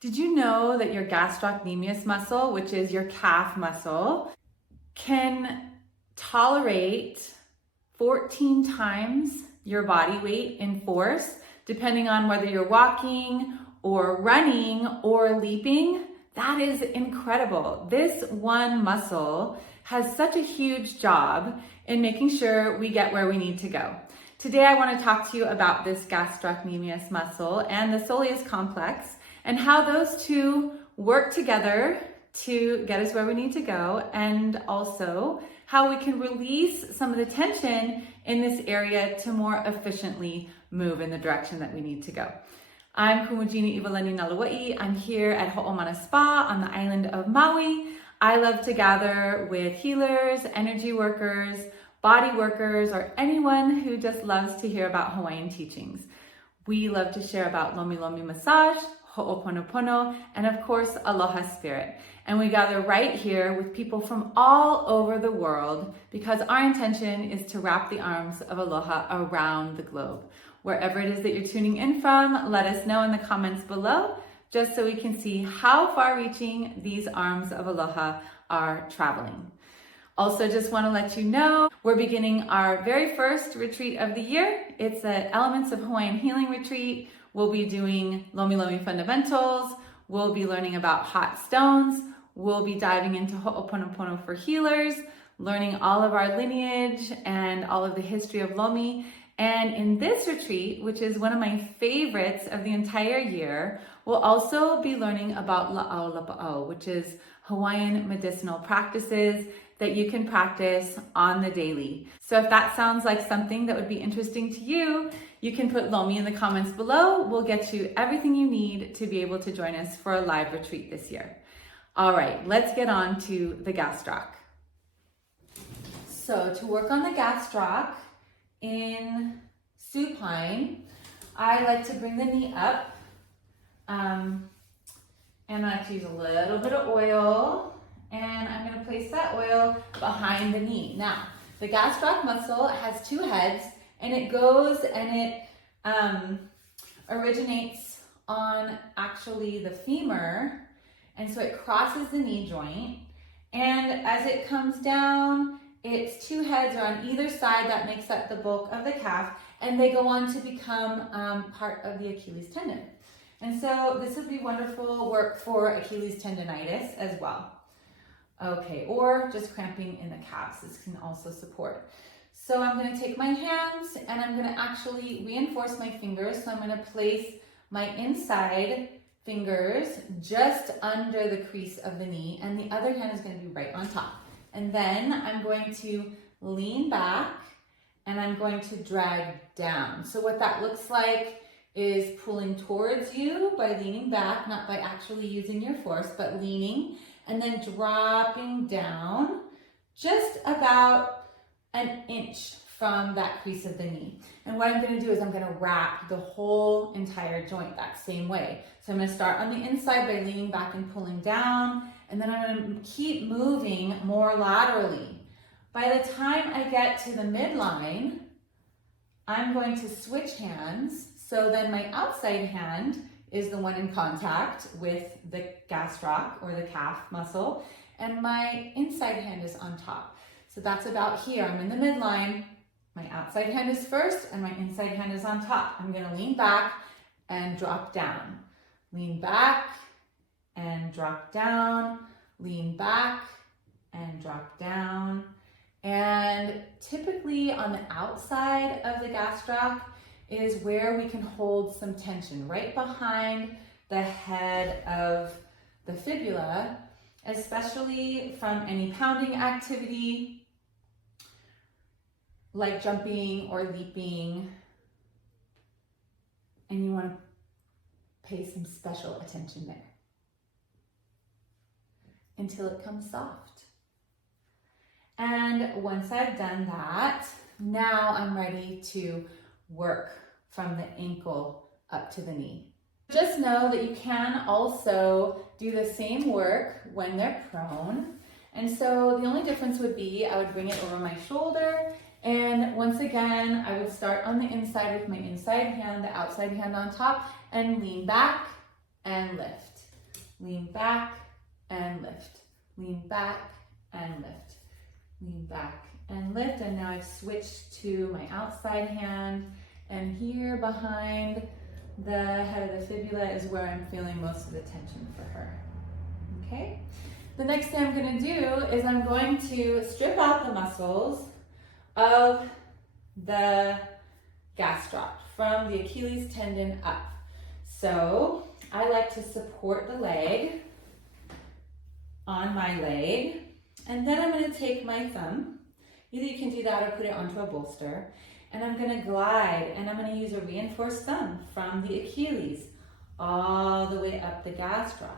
Did you know that your gastrocnemius muscle, which is your calf muscle, can tolerate 14 times your body weight in force, depending on whether you're walking or running or leaping? That is incredible. This one muscle has such a huge job in making sure we get where we need to go. Today, I want to talk to you about this gastrocnemius muscle and the soleus complex and how those two work together to get us where we need to go, and also how we can release some of the tension in this area to more efficiently move in the direction that we need to go. I'm Kumu Jeana Iwalani Naluai. I'm here at Ho'omana Spa on the island of Maui. I love to gather with healers, energy workers, body workers, or anyone who just loves to hear about Hawaiian teachings. We love to share about Lomi Lomi massage, Ho'oponopono, and of course, Aloha Spirit. And we gather right here with people from all over the world because our intention is to wrap the arms of Aloha around the globe. Wherever it is that you're tuning in from, let us know in the comments below, just so we can see how far-reaching these arms of Aloha are traveling. Also, just want to let you know, we're beginning our very first retreat of the year. It's an Elements of Hawaiian Healing retreat. We'll be doing Lomi Lomi fundamentals. We'll be learning about hot stones. We'll be diving into Ho'oponopono for healers, learning all of our lineage and all of the history of Lomi. And in this retreat, which is one of my favorites of the entire year, we'll also be learning about La'au, which is Hawaiian medicinal practices that you can practice on the daily. So if that sounds like something that would be interesting to you, you can put Lomi in the comments below. We'll get you everything you need to be able to join us for a live retreat this year. All right, let's get on to the gastroc. So to work on the gastroc in supine, I like to bring the knee up, and I like to use a little bit of oil, and I'm going to place that oil behind the knee. Now, the gastroc muscle has two heads, and it goes and it originates on actually the femur, and so it crosses the knee joint, and as it comes down, its two heads are on either side. That makes up the bulk of the calf, and they go on to become part of the Achilles tendon. And so this would be wonderful work for Achilles tendonitis as well. Okay, or just cramping in the calves. This can also support. So I'm going to take my hands and I'm going to actually reinforce my fingers. So I'm going to place my inside fingers just under the crease of the knee, and the other hand is going to be right on top. And then I'm going to lean back and I'm going to drag down. So what that looks like is pulling towards you by leaning back, not by actually using your force, but leaning, and then dropping down just about an inch from that crease of the knee. And what I'm going to do is I'm going to wrap the whole entire joint that same way. So I'm going to start on the inside by leaning back and pulling down, and then I'm going to keep moving more laterally. By the time I get to the midline, I'm going to switch hands. So then my outside hand is the one in contact with the gastroc or the calf muscle, and my inside hand is on top. So that's about here. I'm in the midline. My outside hand is first and my inside hand is on top. I'm going to lean back and drop down. Lean back and drop down. Lean back and drop down. And typically on the outside of the gastroc is where we can hold some tension, right behind the head of the fibula, especially from any pounding activity like jumping or leaping, and you want to pay some special attention there until it comes soft. And once I've done that, now I'm ready to work from the ankle up to the knee. Just know that you can also do the same work when they're prone. And so the only difference would be I would bring it over my shoulder, and once again, I would start on the inside with my inside hand, the outside hand on top, and lean back and lift. lean back and lift, lean back and lift, lean back and lift. And now I've switched to my outside hand, and here behind the head of the fibula is where I'm feeling most of the tension for her. Okay? The next thing I'm going to do is I'm going to strip out the muscles of the gastroc from the Achilles tendon up. So I like to support the leg on my leg, and then I'm going to take my thumb. Either you can do that or put it onto a bolster, and I'm going to glide, and I'm going to use a reinforced thumb from the Achilles all the way up the gastroc.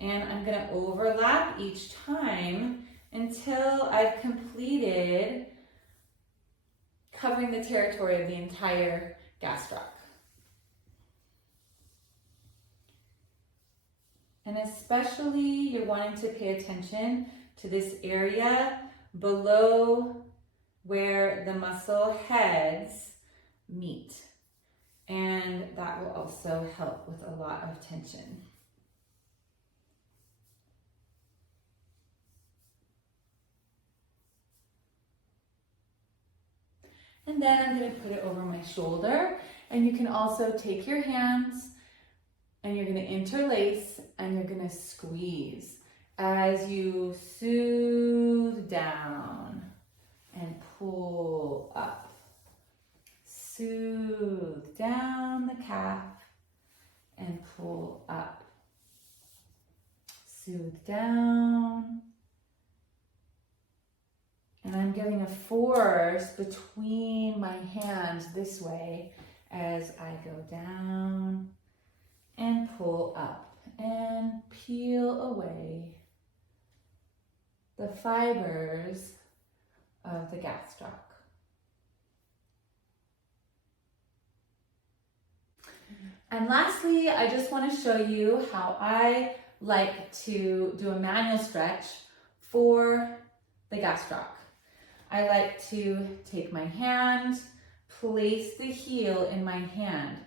And I'm going to overlap each time until I've completed covering the territory of the entire gastroc. And especially you're wanting to pay attention to this area below where the muscle heads meet. And that will also help with a lot of tension. And then I'm going to put it over my shoulder, and you can also take your hands and you're going to interlace and you're going to squeeze as you soothe down and pull up. Soothe down the calf and pull up. Soothe down. And I'm getting a force between my hands this way as I go down and pull up and peel away the fibers of the gastroc. And lastly, I just want to show you how I like to do a manual stretch for the gastroc. I like to take my hand, place the heel in my hand.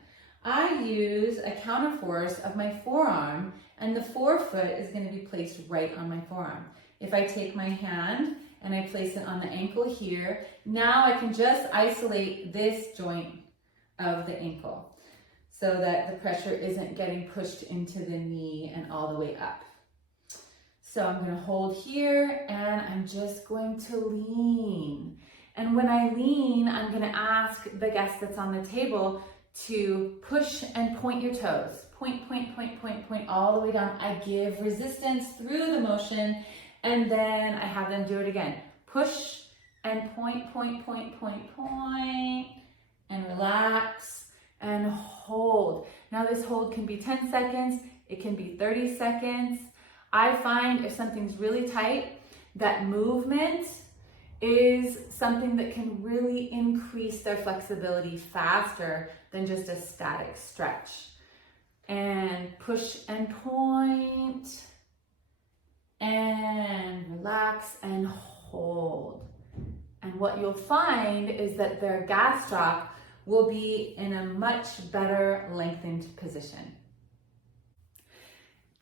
I use a counterforce of my forearm, and the forefoot is going to be placed right on my forearm. If I take my hand and I place it on the ankle here, now I can just isolate this joint of the ankle so that the pressure isn't getting pushed into the knee and all the way up. So I'm going to hold here, and I'm just going to lean. And when I lean, I'm going to ask the guest that's on the table to push and point your toes. Point, point, point, point, point, all the way down. I give resistance through the motion, and then I have them do it again. Push and point, point, point, point, point, and relax and hold. Now this hold can be 10 seconds. It can be 30 seconds. I find if something's really tight, that movement is something that can really increase their flexibility faster than just a static stretch. And push and point, and relax and hold. And what you'll find is that their gastroc will be in a much better lengthened position.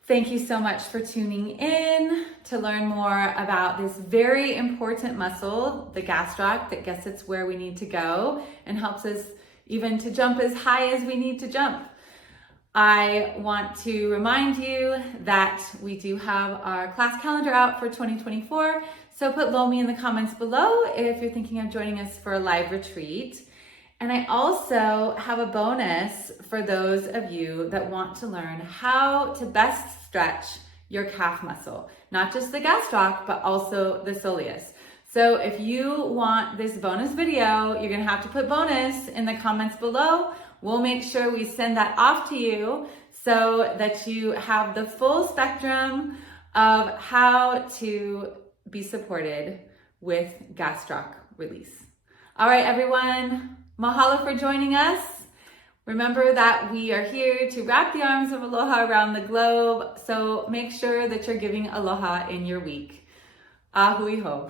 Thank you so much for tuning in to learn more about this very important muscle, the gastroc, that gets us where we need to go and helps us even to jump as high as we need to jump. I want to remind you that we do have our class calendar out for 2024, so put Lomi in the comments below if you're thinking of joining us for a live retreat. And I also have a bonus for those of you that want to learn how to best stretch your calf muscle, not just the gastroc, but also the soleus. So if you want this bonus video, you're gonna have to put bonus in the comments below. We'll make sure we send that off to you so that you have the full spectrum of how to be supported with gastroc release. All right, everyone. Mahalo for joining us. Remember that we are here to wrap the arms of aloha around the globe, so make sure that you're giving aloha in your week. Ahui ho.